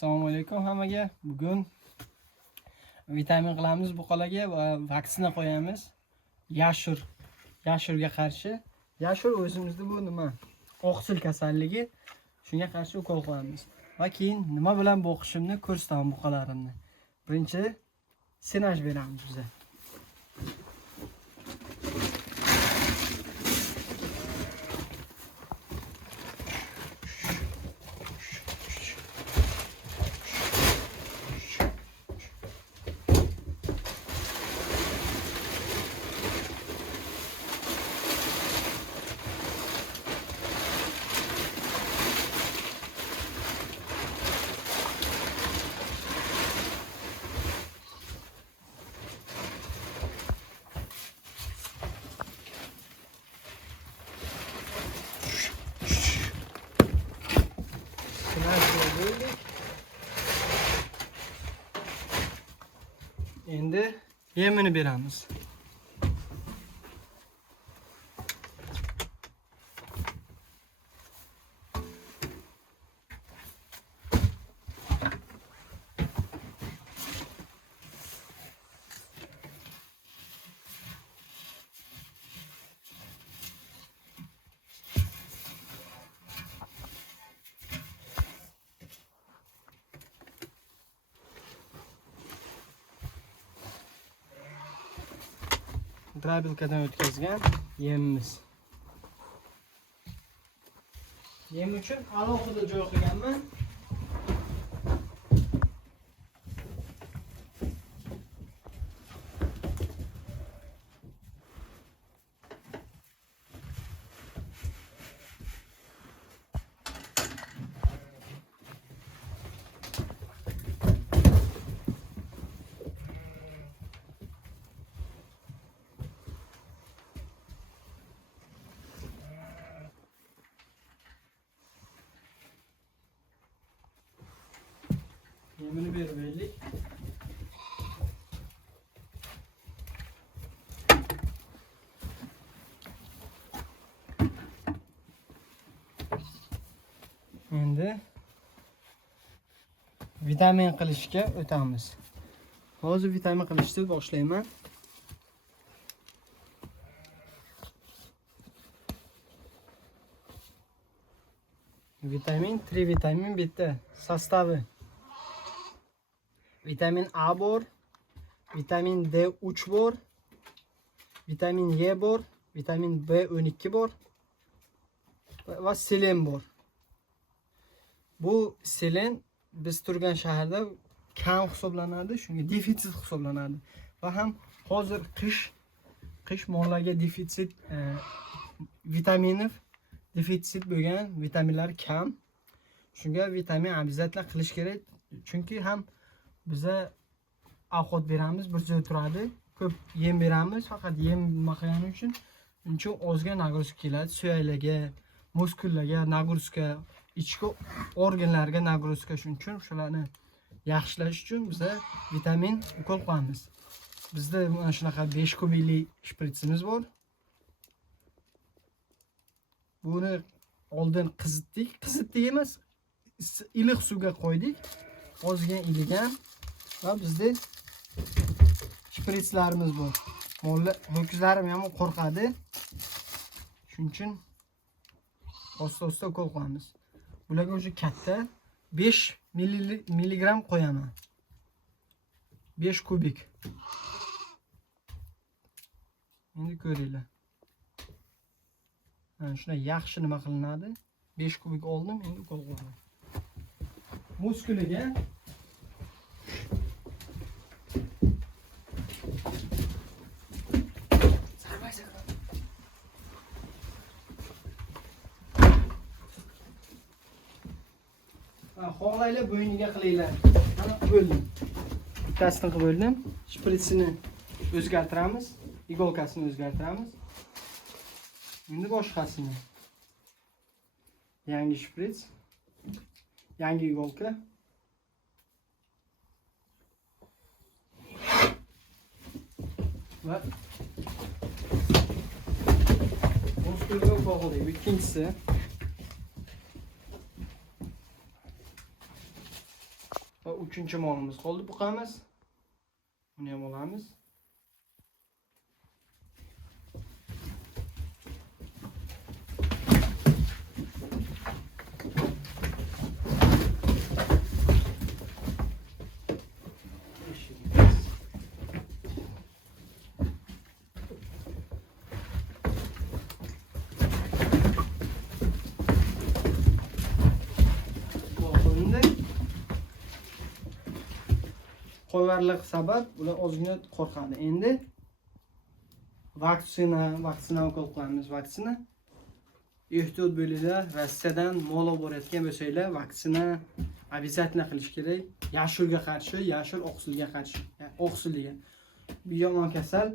Assalomu alaykum hammaga. Bugun vitamin qilamiz buqalarga va vaksina qo'yamiz. Yashurga qarshi. Yashur o'zimizda bu nima? Oqsil kasalligi. Shunga qarshi ukol qo'yamiz. Va keyin nima bilan boqishimni ko'rsataman buqalarimni. Birinchi senaj beramiz bizga. Endi yemini beramiz. Drabilkadan o'tkazgan yemimiz. Yem uchun alohida joy qilganman. Yemini berib. Endi vitamin qilishga o'tamiz. Hozir vitamin qilishni boshlayman. Vitamin 3 vitamin bitta sostavi. Vitamin A bor, vitamin D3 bor, vitamin E bor, vitamin B12 bor va selen bor. Bu selen biz turgan shaharda kam hisoblanadi, shunga defitsit hisoblanadi. Va ham hozir qish mollarga defitsit vitamini defitsit bo'lgan, vitaminlar kam. Shunga vitamin обязательно qilish kerak. Chunki ham biza ovqat beramiz, bir joyda turadi. Ko'p yem beramiz, faqat yem maqlagani uchun ozga nagruska keladi. Suyaklarga, muskullarga nagruska, ichki organlarga nagruska. Shuning uchun shularni yaxshilash uchun biza vitamin ukol qo'yamiz. Bizda mana shunaqa 5 kubiklik shpritsimiz bor. Buni oldin qizitdik emas, iliq suvga qo'ydik. Ozgina iligan va bizda shpritslarimiz bor. Mollar, ho'kizlarim ham qo'rqadi. Shuning uchun osta-osta ukol qo'yamiz. Bularga o'sha katta 5 milligram qo'yaman. 5 kubik. Endi ko'ringlar. Mana shuna yaxshi nima qilinadi. 5 kubik oldim, endi ukol qo'yaman. Muskuliga xohlaylar bo'yniga qilinglar. Mana bo'ldim. Bittasini qilib bo'ldim. Shpritsini o'zgartiramiz, igolkasini o'zgartiramiz. Endi boshqasini. Yangi shprits, yangi igolka. Va muskulga bog'laymiz. Ikkinchisi Va uchinchi molimiz qoldi, buqamiz. Buni ham olamiz. Qo'yvarlik sabab ular ozgina qo'rqadi. Endi vaksina o'qib qo'yamiz. Vaksina ehtiyot bo'linglar. Rossiyadan mol olib borayotgan bo'lsanglar, vaksina обязательно qilish kerak. Yashilga qarshi, yashil oqsilga qarshi. Oqsil degan bu yomon kasal.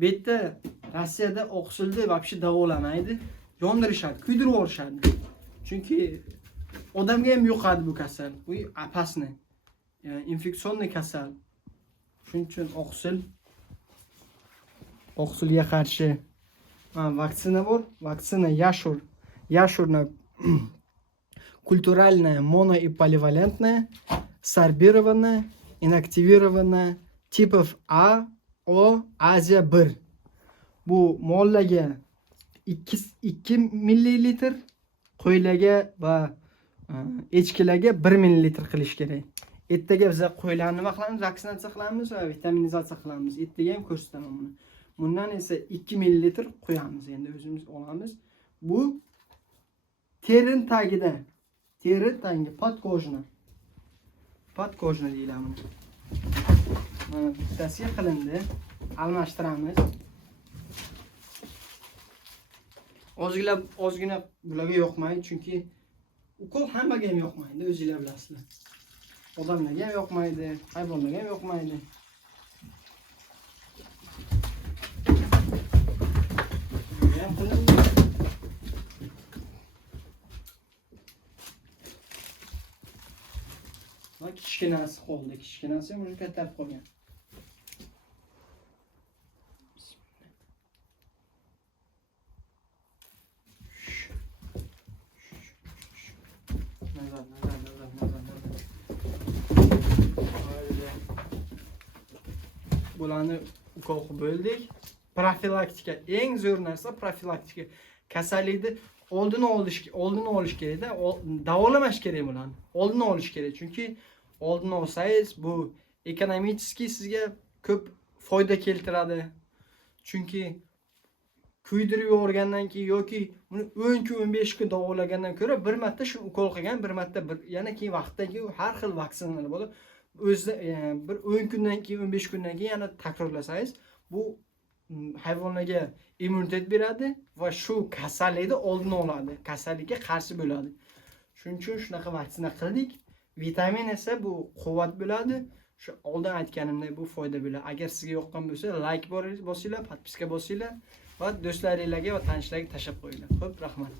Bu yerda Rossiyada oqsilni вообще davolamaydi. Yondirishadi, kuydirib yuborishadi. Chunki odamga ham yuqadi bu kasal. Bu опасный. Infeksionniy kasal. Shuning uchun oqsilga qarshi vaksina bor. Vaksina Яшурная культуральная, моно и поливалентная, сорбированная, inaktivirованная типов А, О, Азия 1. Bu mollarga 2 ml, qo'ylarga va echkilarga 1 ml qilish kerak. Ertaga biz qo'ylarni nima qilamiz? Vaksinatsiya qilamiz va vitaminizatsiya qilamiz. Ertaga ham ko'rsataman buni. Bundan esa 2 ml qo'yamiz. Endi o'zimiz olamiz. Bu teri tagida, podkojna deyiladi buni. Mana bittasiga qilindi. Almashtiramiz. Ozgina bularga yoqmaydi, chunki ukol hammaga ham yoqmaydi, o'zingizlar bilasizlar. Odamlarga ham yoqmaydi, hayvonlarga ham yoqmaydi. Bak kichkinasi qoldi, kichkinasi ham katta qolgan. Bularni ukol qilib bo'ldik. Profilaktika, eng zo'r narsa profilaktika. Kasallikni oldini olish kerak-da, davolamash kerak bularni. Oldini olish kerak, chunki oldini olsangiz bu ekonomik sizga ko'p foyda keltiradi. Chunki kuydirib yuborgandan keyin yoki buni 10 kun 15 kun davolagandan ko'ra bir marta shu ukol qilgan, bir marta yana keyin vaqtdan keyin har xil vaksinalar bor. O'zida bir 10 kundan keyin 15 kundan keyin yana takrorlasangiz bu hayvonlarga immunitet beradi va shu kasallikni oldini oladi, kasallikka qarshi bo'ladi. Shuning uchun shunaqa vaksina qildik. Vitamin esa bu quvvat bo'ladi. Shu oldin aytganimdek bu foyda bo'ladi. Agar sizga yoqqan bo'lsa, like bosinglar, podpiska bosinglar va do'stlaringizga va tanishlarga tashlab qo'yinglar. Xo'p, rahmat.